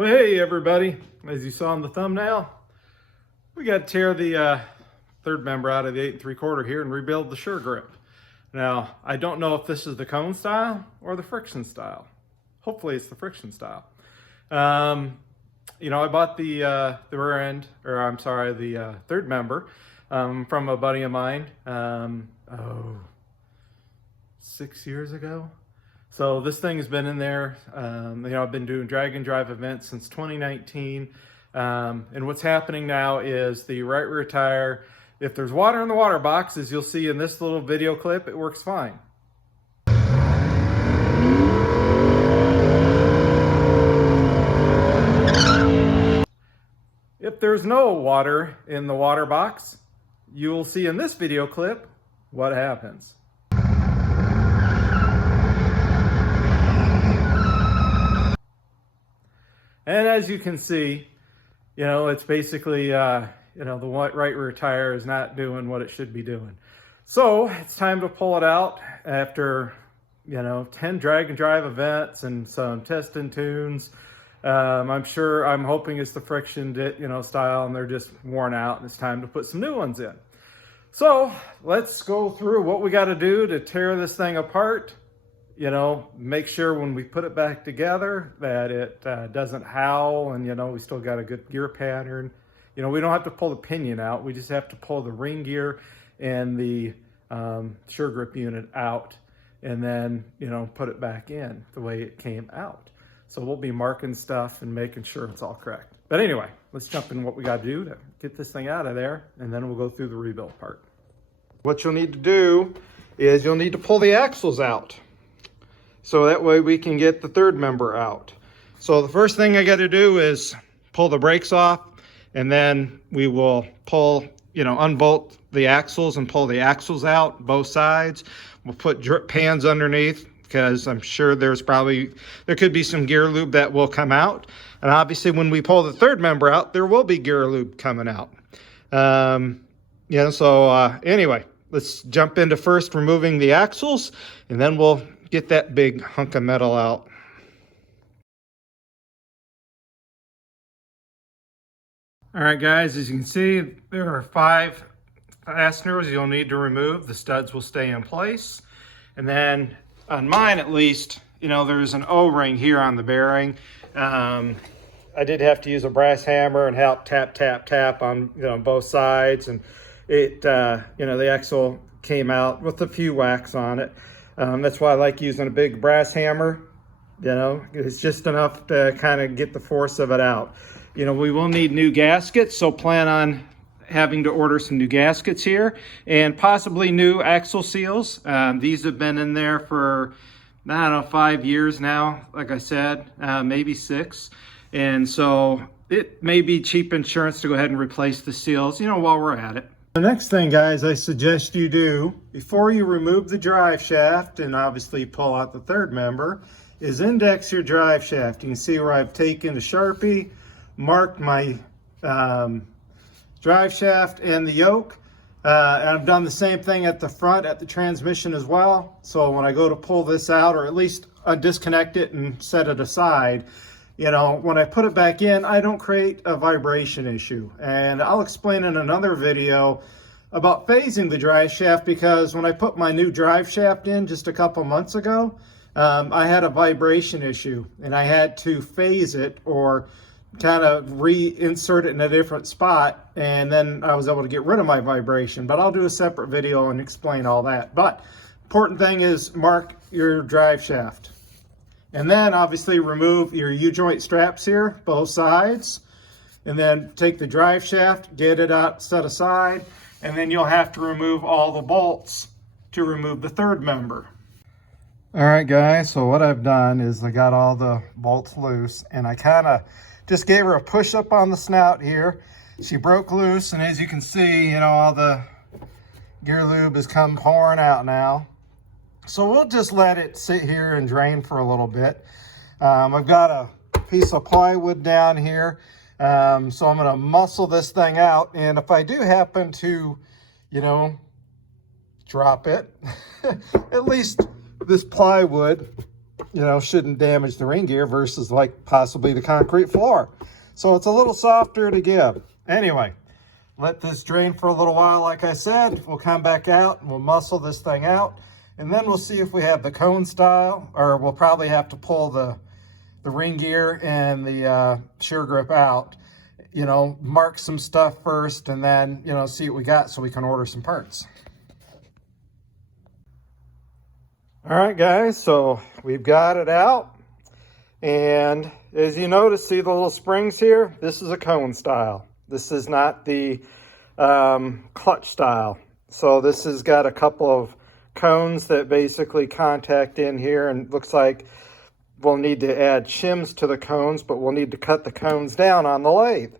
Well, hey everybody, as you saw in the thumbnail, we got to tear the third member out of the 8 3/4 here and rebuild the sure grip. Now, I don't know if this is the cone style or the friction style. Hopefully it's the friction style. I bought the rear end, or I'm sorry, the third member from a buddy of mine, 6 years ago. So this thing has been in there. I've been doing drag and drive events since 2019. And what's happening now is the right rear tire, if there's water in the water box, as you'll see in this little video clip, it works fine. If there's no water in the water box, you will see in this video clip what happens. And as you can see, it's basically, the right rear tire is not doing what it should be doing. So it's time to pull it out after, 10 drag and drive events and some test and tunes. I'm hoping it's the friction, style, and they're just worn out and it's time to put some new ones in. So let's go through what we got to do to tear this thing apart. Make sure when we put it back together that it doesn't howl, and we still got a good gear pattern. We don't have to pull the pinion out, we just have to pull the ring gear and the sure grip unit out, and then put it back in the way it came out. So we'll be marking stuff and making sure it's all correct. But anyway, let's jump in what we got to do to get this thing out of there, and then we'll go through the rebuild part. What you'll need to do is you'll need to pull the axles out, so that way we can get the third member out. So the first thing I got to do is pull the brakes off, and then we will pull, unbolt the axles and pull the axles out, both sides. We'll put drip pans underneath, because I'm sure there could be some gear lube that will come out. And obviously when we pull the third member out, there will be gear lube coming out. Anyway, let's jump into first removing the axles, and then we'll get that big hunk of metal out. All right, guys, as you can see, there are 5 fasteners you'll need to remove. The studs will stay in place. And then on mine, at least, there's an O-ring here on the bearing. I did have to use a brass hammer and help tap, tap, tap on both sides. And it, the axle came out with a few whacks on it. That's why I like using a big brass hammer. It's just enough to kind of get the force of it out. We will need new gaskets, so plan on having to order some new gaskets here, and possibly new axle seals. These have been in there for, 5 years now, like I said, maybe 6. And so it may be cheap insurance to go ahead and replace the seals, while we're at it. The next thing, guys, I suggest you do before you remove the drive shaft and obviously pull out the third member is index your drive shaft. You can see where I've taken a Sharpie, marked my drive shaft and the yoke. And I've done the same thing at the front, at the transmission as well. So when I go to pull this out, or at least disconnect it and set it aside, when I put it back in, I don't create a vibration issue. And I'll explain in another video about phasing the drive shaft, because when I put my new drive shaft in just a couple months ago, I had a vibration issue, and I had to phase it or kind of reinsert it in a different spot, and then I was able to get rid of my vibration. But I'll do a separate video and explain all that. But important thing is mark your drive shaft. And then obviously remove your U-joint straps here, both sides. And then take the drive shaft, get it out, set aside. And then you'll have to remove all the bolts to remove the third member. All right, guys, so what I've done is I got all the bolts loose, and I kind of just gave her a push up on the snout here. She broke loose, and as you can see, all the gear lube has come pouring out now. So we'll just let it sit here and drain for a little bit. I've got a piece of plywood down here, so I'm going to muscle this thing out. And if I do happen to, drop it, at least this plywood you know, shouldn't damage the ring gear versus like possibly the concrete floor. So it's a little softer to give. Anyway, let this drain for a little while. Like I said, we'll come back out and we'll muscle this thing out. And then we'll see if we have the cone style, or we'll probably have to pull the ring gear and the shear grip out, you know, mark some stuff first, and then, you know, see what we got so we can order some parts. All right, guys, so we've got it out. And as you notice, see the little springs here? This is a cone style. This is not the clutch style. So this has got a couple of cones that basically contact in here, and looks like we'll need to add shims to the cones, but we'll need to cut the cones down on the lathe.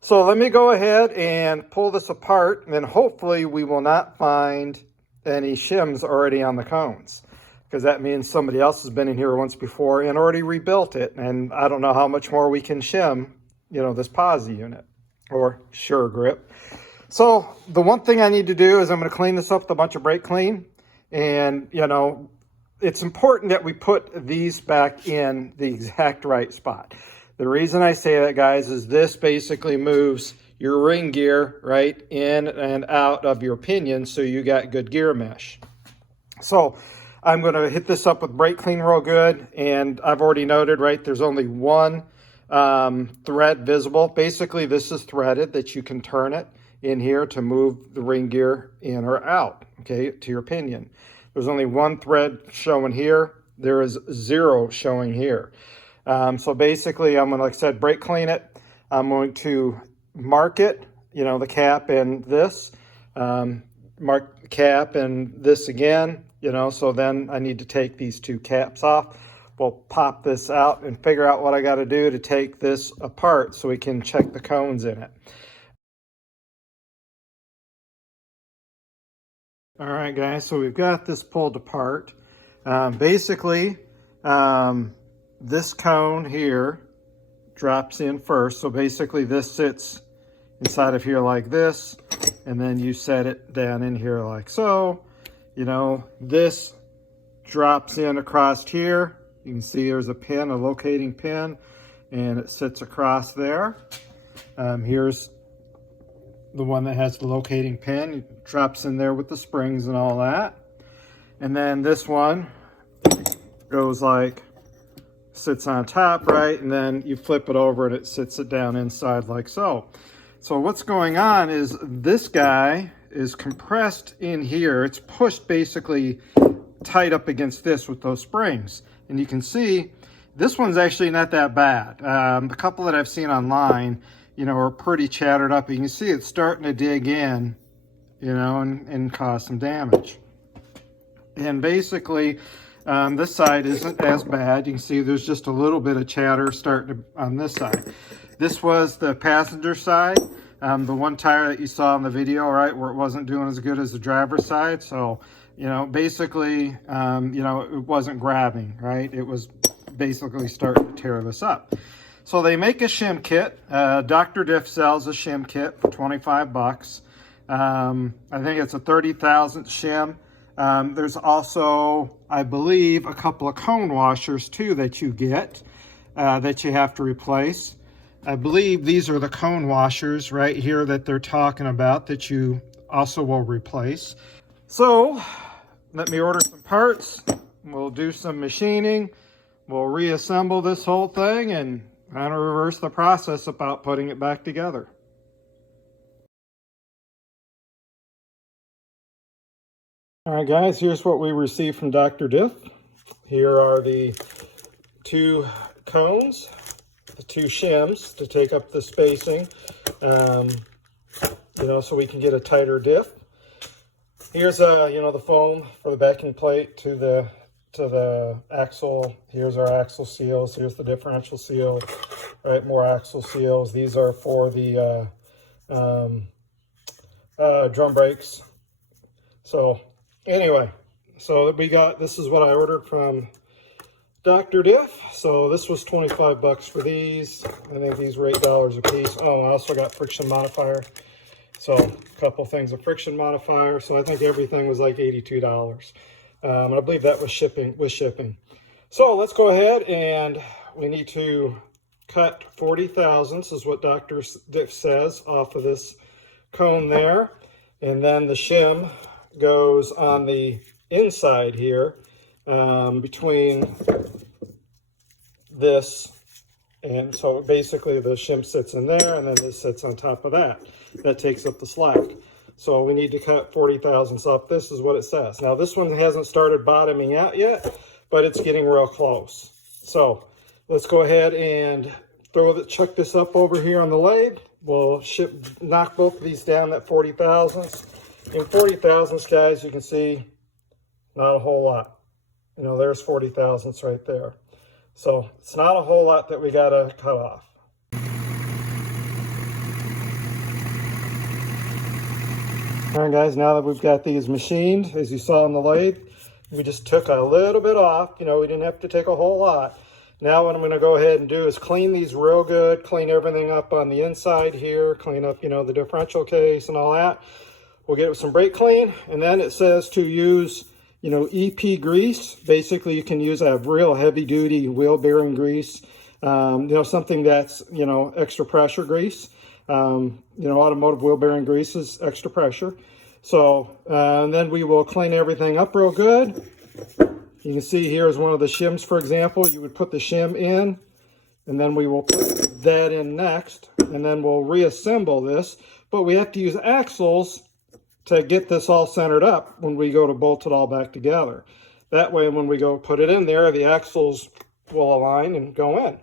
So let me go ahead and pull this apart, and then hopefully we will not find any shims already on the cones, because that means somebody else has been in here once before and already rebuilt it, and I don't know how much more we can shim, you know, this posi unit or shear grip. So the one thing I need to do is I'm going to clean this up with a bunch of brake clean. And, you know, it's important that we put these back in the exact right spot. The reason I say that, guys, is this basically moves your ring gear right in and out of your pinion, so you got good gear mesh. So I'm going to hit this up with brake clean real good. And I've already noted, right, there's only one thread visible. Basically, this is threaded that you can turn it in here to move the ring gear in or out, okay, to your pinion. There's only one thread showing here. There is 0 showing here. So basically, I'm going to, like I said, brake clean it. I'm going to mark it, you know, the cap and this, mark the cap and this again, you know, so then I need to take these 2 caps off. We'll pop this out and figure out what I got to do to take this apart so we can check the cones in it. All right, guys, so we've got this pulled apart. Basically, this cone here drops in first. So basically this sits inside of here like this, and then you set it down in here like so. You know, this drops in across here. You can see there's a pin, a locating pin, and it sits across there. Here's the one that has the locating pin. It drops in there with the springs and all that. And then this one goes like, sits on top, right? And then you flip it over and it sits it down inside like so. So what's going on is this guy is compressed in here. It's pushed basically tight up against this with those springs. And you can see this one's actually not that bad. The couple that I've seen online, you know, are pretty chattered up. You can see it's starting to dig in, you know, and cause some damage. And basically, this side isn't as bad. You can see there's just a little bit of chatter starting on this side. This was the passenger side, the one tire that you saw in the video, right, where it wasn't doing as good as the driver's side. So, you know, basically, you know, it wasn't grabbing, right? It was basically starting to tear this up. So they make a shim kit. Dr. Diff sells a shim kit for 25 bucks. I think it's a 30,000 shim. There's also, I believe, a couple of cone washers too that you get that you have to replace. I believe these are the cone washers right here that they're talking about that you also will replace. So let me order some parts. We'll do some machining. We'll reassemble this whole thing and kind of reverse the process about putting it back together. All right, guys, here's what we received from Dr. Diff. Here are the 2 cones, the 2 shims to take up the spacing, you know, so we can get a tighter diff. Here's you know, the foam for the backing plate to the axle. Here's our axle seals. Here's the differential seal. Right, more axle seals. These are for the drum brakes. So anyway, so we got, this is what I ordered from Dr. Diff. So this was 25 bucks for these. I think these were $8 a piece. Oh, I also got friction modifier. So a couple things of friction modifier. So I think everything was like $82. I believe that was shipping. So let's go ahead, and we need to cut 40 thousandths is what Dr. Diff says off of this cone there. And then the shim goes on the inside here between this. And so basically the shim sits in there, and then this sits on top of that. That takes up the slack. So we need to cut 40 thousandths off. This is what it says. Now this one hasn't started bottoming out yet, but it's getting real close. So let's go ahead and chuck this up over here on the lathe. We'll knock both of these down at 40 thousandths. In 40 thousandths, guys, you can see not a whole lot. You know, there's 40 thousandths right there. So it's not a whole lot that we got to cut off. All right, guys, now that we've got these machined, as you saw on the lathe, we just took a little bit off. You know, we didn't have to take a whole lot. Now what I'm going to go ahead and do is clean these real good, clean everything up on the inside here, clean up, you know, the differential case and all that. We'll get it with some brake clean, and then it says to use, you know, EP grease. Basically, you can use a real heavy-duty wheel bearing grease, you know, something that's, you know, extra pressure grease. You know, automotive wheel bearing grease is extra pressure. So, and then we will clean everything up real good. You can see here is one of the shims, for example. You would put the shim in, and then we will put that in next, and then we'll reassemble this. But we have to use axles to get this all centered up when we go to bolt it all back together. That way, when we go put it in there, the axles will align and go in.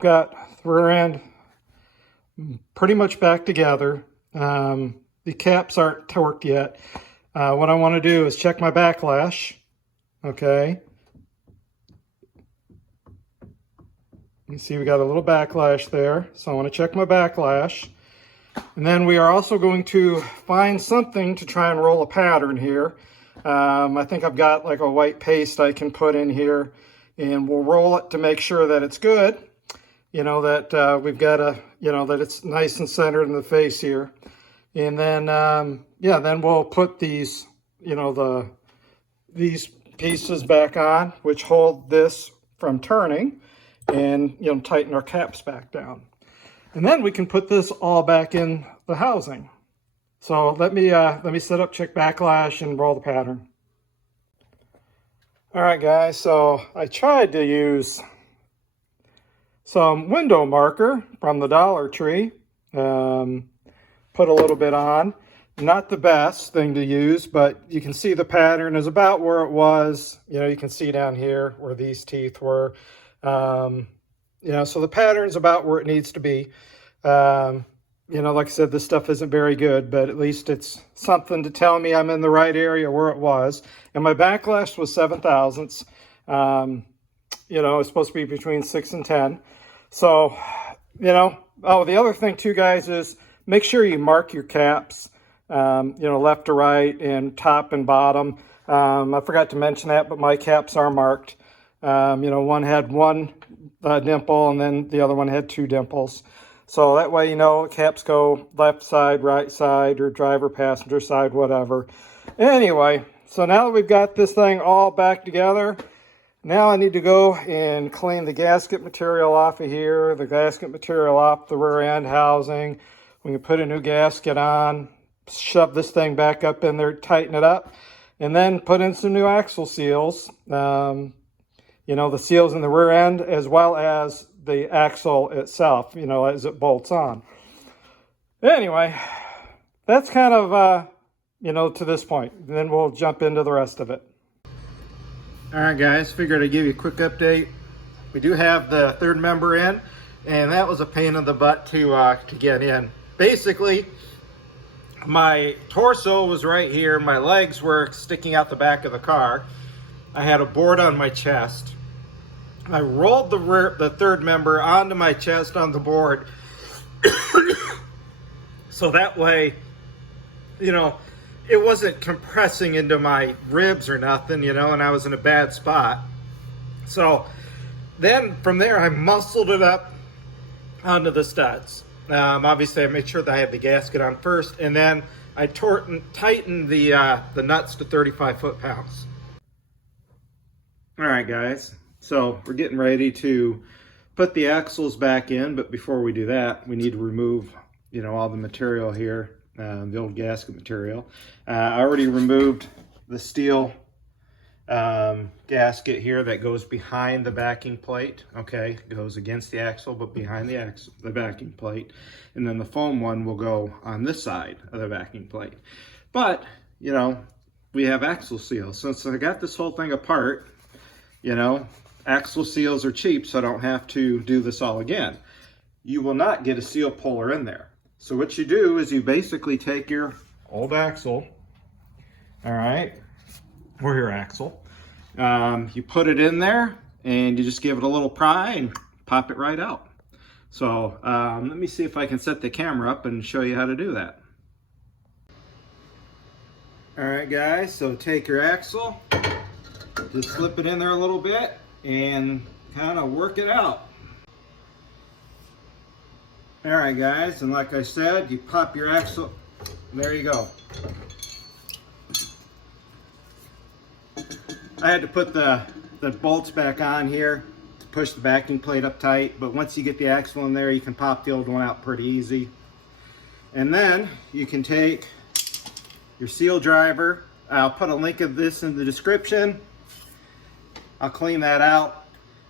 Got the rear end pretty much back together. The caps aren't torqued yet. What I want to do is check my backlash. Okay. You see we got a little backlash there. So I want to check my backlash. And then we are also going to find something to try and roll a pattern here. I think I've got like a white paste I can put in here, and we'll roll it to make sure that it's good. You know, that we've got a, you know, that it's nice and centered in the face here. And then, yeah, then we'll put these, you know, these pieces back on, which hold this from turning, and, you know, tighten our caps back down. And then we can put this all back in the housing. So let me set up, check backlash, and roll the pattern. All right, guys, so I tried to use some window marker from the Dollar Tree, put a little bit on. Not the best thing to use, but you can see the pattern is about where it was. You know, you can see down here where these teeth were. You know, so the pattern's about where it needs to be. You know, like I said, this stuff isn't very good, but at least it's something to tell me I'm in the right area where it was. And my backlash was 7 thousandths. You know, it's supposed to be between 6 and 10. So, you know, oh, the other thing too, guys, is make sure you mark your caps, you know, left to right and top and bottom. I forgot to mention that, but my caps are marked. You know, one had one dimple, and then the other one had 2 dimples. So that way, you know, caps go left side, right side, or driver, passenger side, whatever. Anyway, so now that we've got this thing all back together, Now I need to go and clean the gasket material off of here, the gasket material off the rear end housing. We can put a new gasket on, shove this thing back up in there, tighten it up, and then put in some new axle seals. You know, the seals in the rear end as well as the axle itself, you know, as it bolts on. Anyway, that's kind of, you know, to this point. Then we'll jump into the rest of it. All right, guys, figured I'd give you a quick update. We do have the third member in, and that was a pain in the butt to get in. Basically, my torso was right here. My legs were sticking out the back of the car. I had a board on my chest. I rolled the third member onto my chest on the board. So that way, you know, it wasn't compressing into my ribs or nothing, you know, and I was in a bad spot. So then from there, I muscled it up onto the studs. Obviously, I made sure that I had the gasket on first, and then I tightened the nuts to 35 foot-pounds. All right, guys, so we're getting ready to put the axles back in, but before we do that, we need to remove, you know, all the material here. The old gasket material. I already removed the steel gasket here that goes behind the backing plate. Okay, goes against the axle, but behind the backing plate. And then the foam one will go on this side of the backing plate. But, you know, we have axle seals. Since I got this whole thing apart, you know, axle seals are cheap, so I don't have to do this all again. You will not get a seal puller in there. So what you do is you basically take your old axle, all right, or your axle, you put it in there and you just give it a little pry and pop it right out. So let me see if I can set the camera up and show you how to do that. All right, guys, so take your axle, just slip it in there a little bit and kind of work it out. All right, guys, and like I said, you pop your axle, there you go. I had to put the bolts back on here to push the backing plate up tight, but once you get the axle in there, you can pop the old one out pretty easy. And then you can take your seal driver. I'll put a link of this in the description. I'll clean that out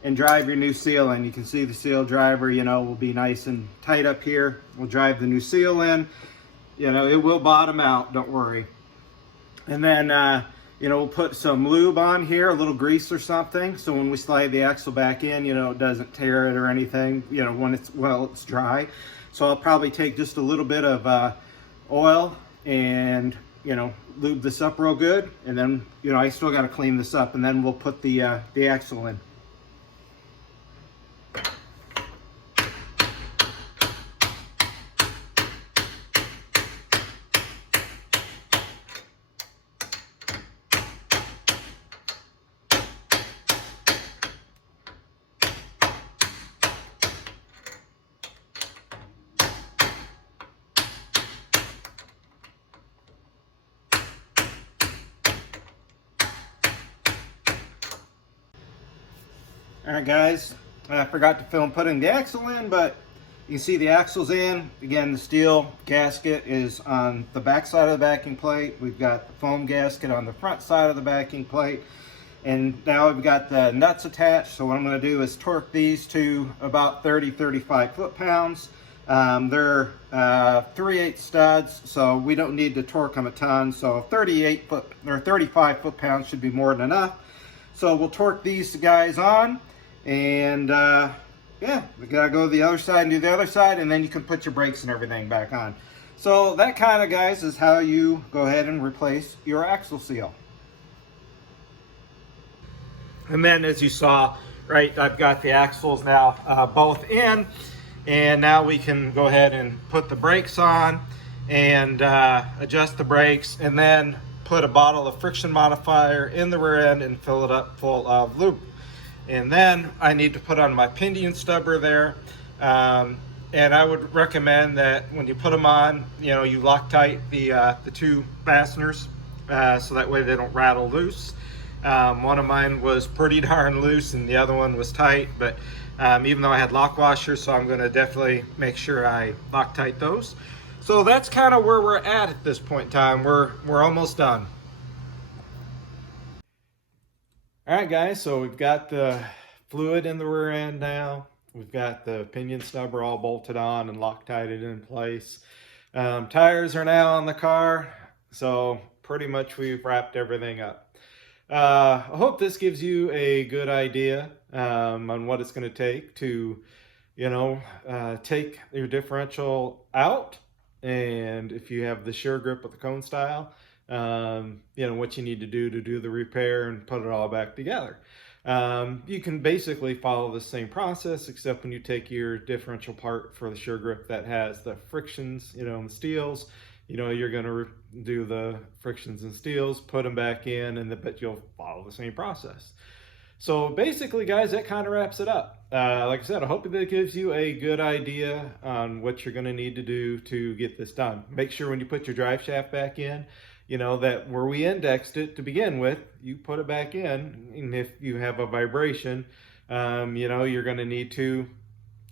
and drive your new seal in. You can see the seal driver, you know, will be nice and tight up here. We'll drive the new seal in. You know, it will bottom out, don't worry. And then, you know, we'll put some lube on here, a little grease or something, so when we slide the axle back in, you know, it doesn't tear it or anything, you know, when it's dry. So I'll probably take just a little bit of oil and, you know, lube this up real good. And then, you know, I still got to clean this up, and then we'll put the axle in. All right, guys, I forgot to film putting the axle in, but you can see the axle's in. Again, the steel gasket is on the back side of the backing plate. We've got the foam gasket on the front side of the backing plate. And now we've got the nuts attached. So what I'm going to do is torque these to about 35 foot-pounds. They're 3/8 studs, so we don't need to torque them a ton. So 35 foot-pounds should be more than enough. So we'll torque these guys on, and yeah, we gotta go to the other side and do the other side, and then you can put your brakes and everything back on. So that kind of, guys, is how you go ahead and replace your axle seal. And then, as you saw, right, I've got the axles now both in, and now we can go ahead and put the brakes on and adjust the brakes, and then put a bottle of friction modifier in the rear end and fill it up full of lube. And then I need to put on my pinion stubber there. And I would recommend that when you put them on, you know, you lock tight the two fasteners so that way they don't rattle loose. One of mine was pretty darn loose and the other one was tight, but even though I had lock washers, so I'm going to definitely make sure I Loctite those. So that's kind of where we're at this point in time. We're almost done. All right, guys, so we've got the fluid in the rear end now. We've got the pinion stubber all bolted on and Loctited in place. Tires are now on the car, so pretty much we've wrapped everything up. I hope this gives you a good idea on what it's going to take to, take your differential out. And if you have the sure grip with the cone style, what you need to do the repair and put it all back together. You can basically follow the same process, except when you take your differential part for the sure grip that has the frictions, and the steels, you're going to do the frictions and steels, put them back in, but you'll follow the same process. So basically, guys, that kind of wraps it up. Like I said, I hope that gives you a good idea on what you're going to need to do to get this done. Make sure when you put your drive shaft back in, that where we indexed it to begin with, you put it back in. And if you have a vibration, you're going to need to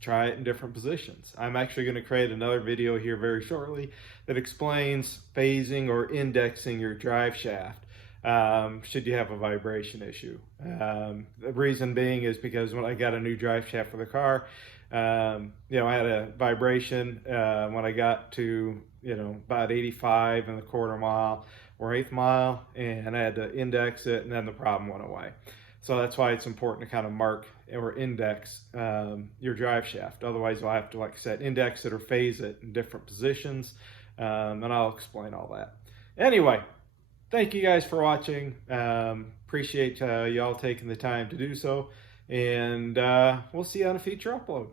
try it in different positions. I'm actually going to create another video here very shortly that explains phasing or indexing your drive shaft should you have a vibration issue. The reason being is because when I got a new drive shaft for the car, I had a vibration when I got to about 85 in the quarter mile or eighth mile, and I had to index it, and then the problem went away. So that's why it's important to kind of mark or index your drive shaft. Otherwise, you'll have to, like I said, index it or phase it in different positions, and I'll explain all that. Anyway, thank you guys for watching. Appreciate y'all taking the time to do so, and we'll see you on a future upload.